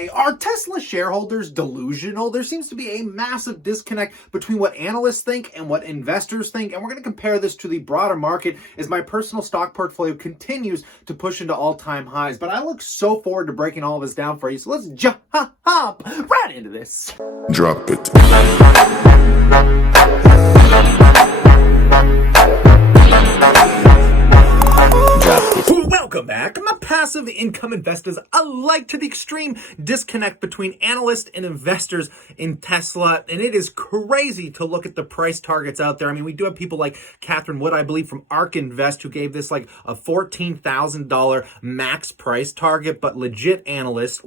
TSLA. Are Tesla shareholders delusional? There seems to be a massive disconnect between what analysts think and what investors think, and we're going to compare this to the broader market as my personal stock portfolio continues to push into all-time highs. But I look so forward to breaking all of this down for you, so let's jump right into this. Drop it. Welcome back. I'm a passive income investors alike to the extreme disconnect between analysts and investors in Tesla. And it is crazy to look at the price targets out there. I mean, we do have people like Catherine Wood, I believe, from ARK Invest, who gave this like a $14,000 max price target, but legit analysts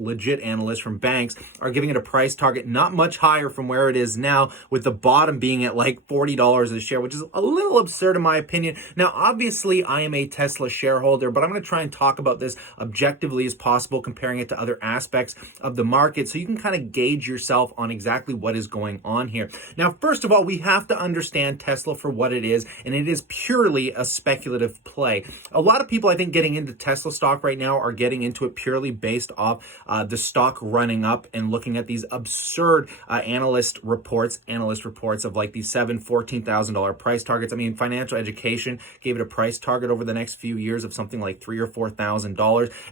from banks are giving it a price target not much higher from where it is now, with the bottom being at like $40 a share, which is a little absurd in my opinion. Now, obviously, I am a Tesla shareholder, but I'm going to try and talk about this objectively as possible, comparing it to other aspects of the market so you can kind of gauge yourself on exactly what is going on here. Now, first of all, we have to understand Tesla for what it is, and it is purely a speculative play. A lot of people, I think, getting into Tesla stock right now are getting into it purely based off the stock running up and looking at these absurd analyst reports of like these $14,000 price targets. I mean, Financial Education gave it a price target over the next few years of something like $3,000 or $4,000.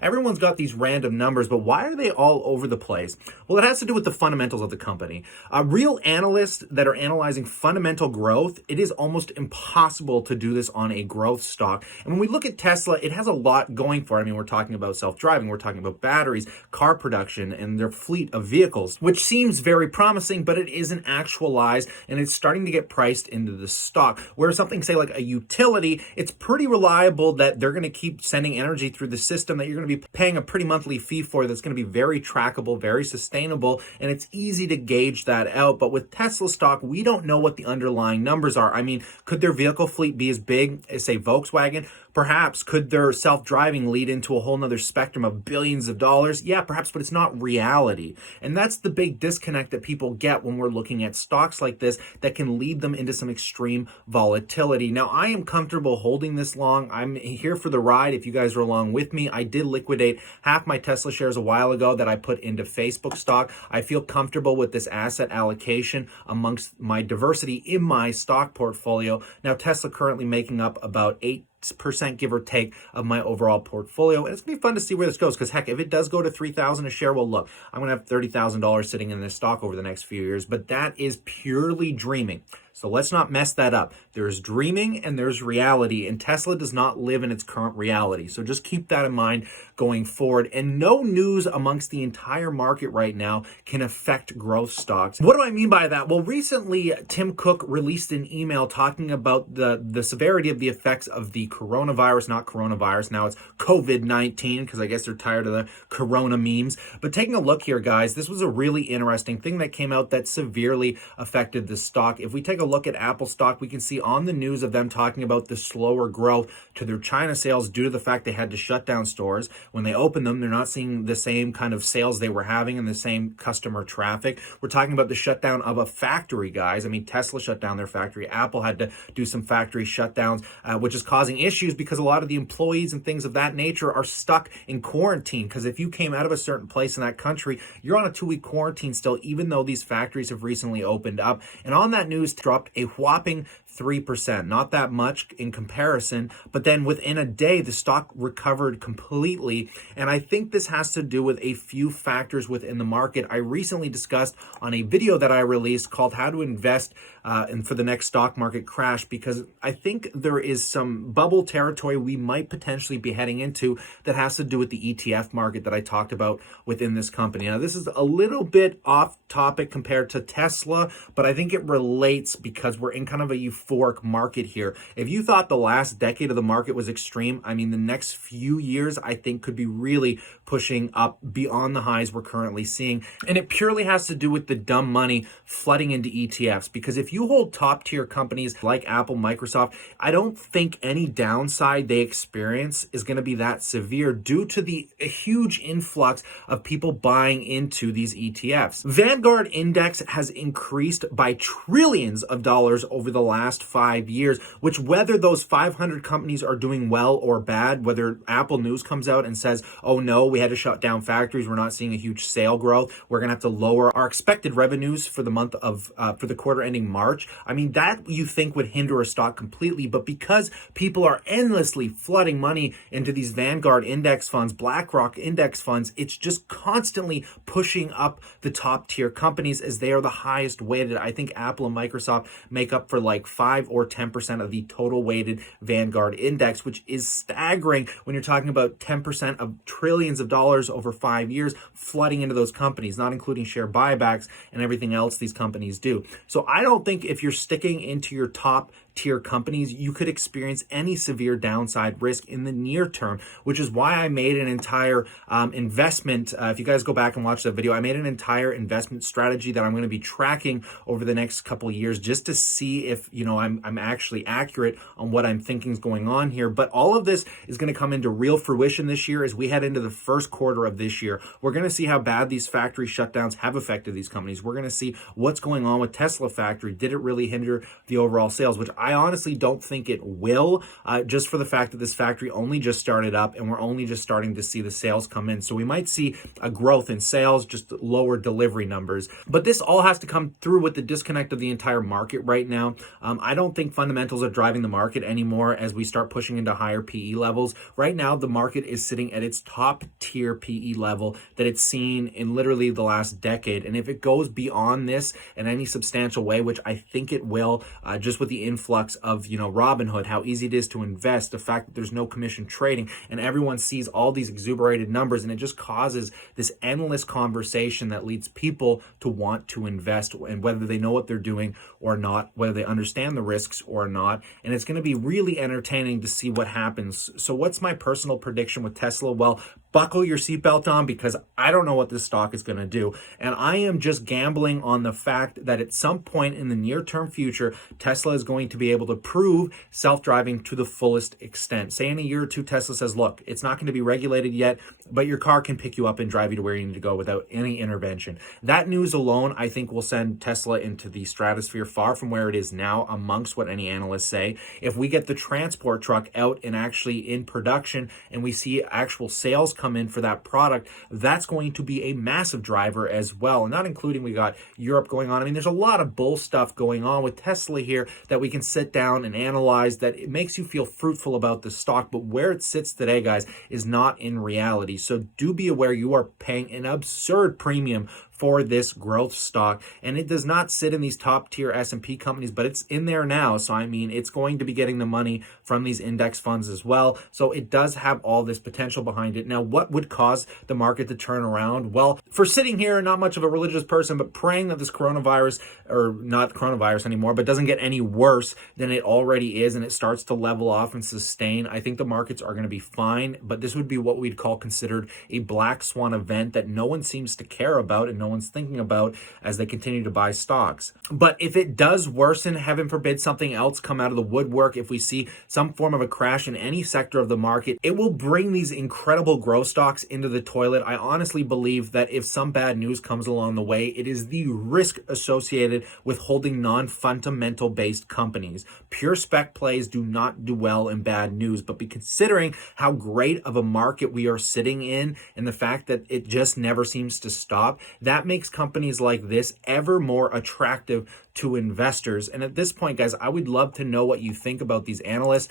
Everyone's got these random numbers, but why are they all over the place? Well, it has to do with the fundamentals of the company. Real analysts that are analyzing fundamental growth, it is almost impossible to do this on a growth stock. And when we look at Tesla, it has a lot going for it. I mean, we're talking about self-driving, we're talking about batteries, car production, and their fleet of vehicles, which seems very promising, but it isn't actualized, and it's starting to get priced into the stock. Where something, say, like a utility, it's pretty reliable that they're going to keep sending energy through the system, that you're going to be paying a pretty monthly fee for, that's going to be very trackable, very sustainable, and it's easy to gauge that out. But with Tesla stock, we don't know what the underlying numbers are. I mean, could their vehicle fleet be as big as, say, Volkswagen? Perhaps. Could their self-driving lead into a whole nother spectrum of billions of dollars? Yeah, perhaps, but it's not reality. And that's the big disconnect that people get when we're looking at stocks like this that can lead them into some extreme volatility. Now, I am comfortable holding this long. I'm here for the ride. If you guys are along with me, I did liquidate half my Tesla shares a while ago that I put into Facebook stock. I feel comfortable with this asset allocation amongst my diversity in my stock portfolio. Now, Tesla currently making up about 8% give or take of my overall portfolio, and it's gonna be fun to see where this goes, because heck, if it does go to $3,000 a share, well, look, I'm gonna have $30,000 sitting in this stock over the next few years, but that is purely dreaming. So let's not mess that up. There's dreaming and there's reality, and Tesla does not live in its current reality. So just keep that in mind going forward. And no news amongst the entire market right now can affect growth stocks. What do I mean by that? Well, recently, Tim Cook released an email talking about the severity of the effects of the coronavirus, not coronavirus. Now it's COVID-19, because I guess they're tired of the corona memes. But taking a look here, guys, this was a really interesting thing that came out that severely affected the stock. If we take a look at Apple stock, we can see on the news of them talking about the slower growth to their China sales due to the fact they had to shut down stores. When they open them, they're not seeing the same kind of sales they were having and the same customer traffic. We're talking about the shutdown of a factory, guys. I mean, Tesla shut down their factory. Apple had to do some factory shutdowns, which is causing issues because a lot of the employees and things of that nature are stuck in quarantine. Because if you came out of a certain place in that country, you're on a 2-week quarantine still, even though these factories have recently opened up. And on that news, dropped a whopping 3%. Not that much in comparison, but then within a day, the stock recovered completely. And I think this has to do with a few factors within the market. I recently discussed on a video that I released called How to Invest for the Next Stock Market Crash, because I think there is some bubble territory we might potentially be heading into that has to do with the ETF market that I talked about within this company. Now, this is a little bit off topic compared to Tesla, but I think it relates because we're in kind of a euphoric market here. If you thought the last decade of the market was extreme, I mean, the next few years, I think, could be really pushing up beyond the highs we're currently seeing. And it purely has to do with the dumb money flooding into ETFs, because if you hold top tier companies like Apple, Microsoft, I don't think any downside they experience is going to be that severe due to the huge influx of people buying into these ETFs. Vanguard Index has increased by trillions of dollars over the last 5 years, which whether those 500 companies are doing well or bad, whether Apple News comes out and says, oh no, we had to shut down factories, we're not seeing a huge sale growth, we're going to have to lower our expected revenues for the month of, for the quarter ending March. I mean, that you think would hinder a stock completely, but because people are endlessly flooding money into these Vanguard index funds, BlackRock index funds, it's just constantly pushing up the top tier companies as they are the highest weighted. I think Apple and Microsoft make up for like 5 or 10% of the total weighted Vanguard index, which is staggering when you're talking about 10% of trillions of dollars over 5 years flooding into those companies, not including share buybacks and everything else these companies do. So I don't think if you're sticking into your top tier companies, you could experience any severe downside risk in the near term, which is why I made an entire investment. If you guys go back and watch that video, I made an entire investment strategy that I'm going to be tracking over the next couple of years just to see if, you know, I'm actually accurate on what I'm thinking is going on here. But all of this is going to come into real fruition this year as we head into the first quarter of this year. We're going to see how bad these factory shutdowns have affected these companies. We're going to see what's going on with Tesla factory. Did it really hinder the overall sales, which I honestly don't think it will, just for the fact that this factory only just started up and we're only just starting to see the sales come in. So we might see a growth in sales, just lower delivery numbers. But this all has to come through with the disconnect of the entire market right now. I don't think fundamentals are driving the market anymore as we start pushing into higher PE levels. Right now, the market is sitting at its top tier PE level that it's seen in literally the last decade. And if it goes beyond this in any substantial way, which I think it will, just with the influx of, you know, Robinhood, how easy it is to invest, the fact that there's no commission trading and everyone sees all these exuberated numbers, and it just causes this endless conversation that leads people to want to invest, and whether they know what they're doing or not, whether they understand the risks or not. And it's going to be really entertaining to see what happens. So what's my personal prediction with Tesla? Well, buckle your seatbelt on, because I don't know what this stock is going to do. And I am just gambling on the fact that at some point in the near term future, Tesla is going to be able to prove self-driving to the fullest extent. Say in a year or two, Tesla says, look, it's not going to be regulated yet, but your car can pick you up and drive you to where you need to go without any intervention. That news alone, I think, will send Tesla into the stratosphere, far from where it is now amongst what any analysts say. If we get the transport truck out and actually in production and we see actual sales come in for that product, that's going to be a massive driver as well. And not including, we got Europe going on. I mean, there's a lot of bull stuff going on with Tesla here that we can sit down and analyze, that it makes you feel fruitful about the stock. But where it sits today, guys, is not in reality. So do be aware you are paying an absurd premium for this growth stock, and it does not sit in these top tier S&P companies, but it's in there now. So I mean, it's going to be getting the money from these index funds as well. So it does have all this potential behind it. Now, what would cause the market to turn around? Well, for sitting here, not much of a religious person, but praying that this coronavirus, or not coronavirus anymore, but doesn't get any worse than it already is, and it starts to level off and sustain, I think the markets are going to be fine. But this would be what we'd call considered a black swan event that no one seems to care about and no one's thinking about as they continue to buy stocks. But if it does worsen, heaven forbid something else come out of the woodwork, if we see some form of a crash in any sector of the market, it will bring these incredible growth stocks into the toilet. I honestly believe that if some bad news comes along the way, it is the risk associated with holding non-fundamental based companies. Pure spec plays do not do well in bad news, but be considering how great of a market we are sitting in and the fact that it just never seems to stop, that makes companies like this ever more attractive to investors. And at this point, guys, I would love to know what you think about these analysts,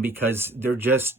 because there's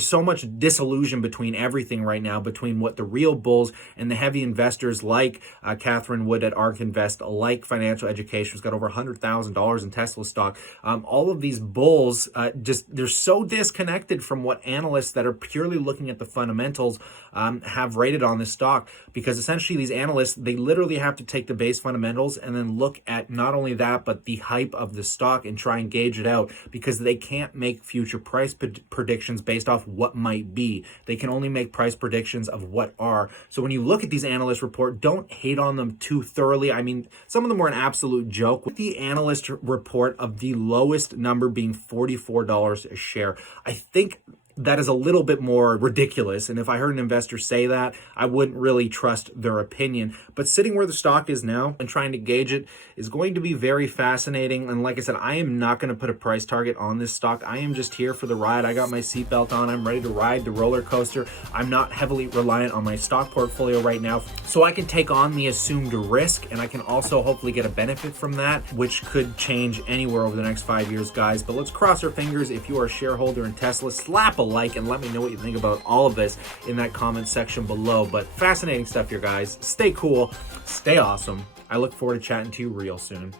so much disillusion between everything right now, between what the real bulls and the heavy investors like Catherine Wood at ARK Invest, like Financial Education, who's got over $100,000 in Tesla stock. All of these bulls, they're so disconnected from what analysts that are purely looking at the fundamentals have rated on this stock, because essentially these analysts, they literally have to take the base fundamentals and then look at not only that, but the hype of the stock and try and gauge it out, because they can't make future price predictions based off what might be. They can only make price predictions of what are. So when you look at these analyst report, don't hate on them too thoroughly. I mean, some of them were an absolute joke. With the analyst report of the lowest number being $44 a share, I think that is a little bit more ridiculous. And if I heard an investor say that, I wouldn't really trust their opinion. But sitting where the stock is now and trying to gauge it is going to be very fascinating. And like I said, I am not going to put a price target on this stock. I am just here for the ride. I got my seatbelt on. I'm ready to ride the roller coaster. I'm not heavily reliant on my stock portfolio right now, so I can take on the assumed risk, and I can also hopefully get a benefit from that, which could change anywhere over the next 5 years, guys. But let's cross our fingers. If you are a shareholder in Tesla, slap a like and let me know what you think about all of this in that comment section below. But fascinating stuff here, guys. Stay cool, stay awesome. I look forward to chatting to you real soon.